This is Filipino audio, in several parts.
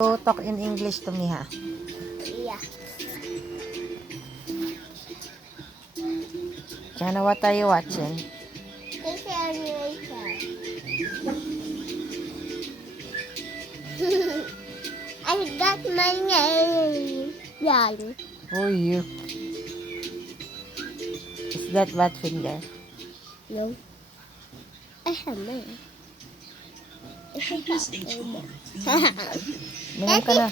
So, talk in English to me, ha? Yeah. Jana, what are you watching? It's animation. I got my name. Yan. Who are you? Is that bad finger? No. I have mine. Minom ka na.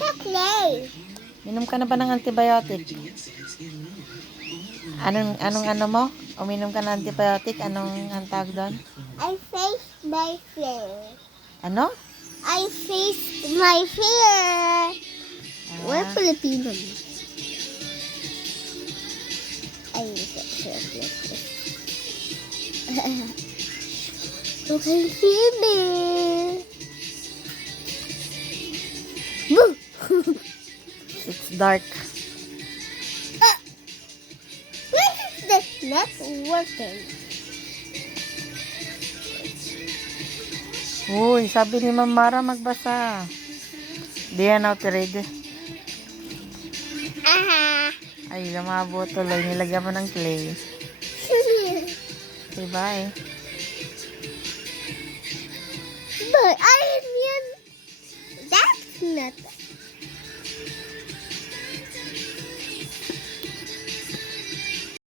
Minom ka na ba ng antibiotic? Anong, anong ano mo? Uminom ka ng antibiotic? Anong ang tawag doon? I faced my fear. Ano? I faced my fear. We're Ah, Filipino. I use it Boo! it's dark. Why is this not working? Uy, sabi ni Ma'am Mara magbasa. Di yan out ready. Ah. Ay, lumabo tuloy. Nilagyan mo ng clay. Okay, bye. but I Let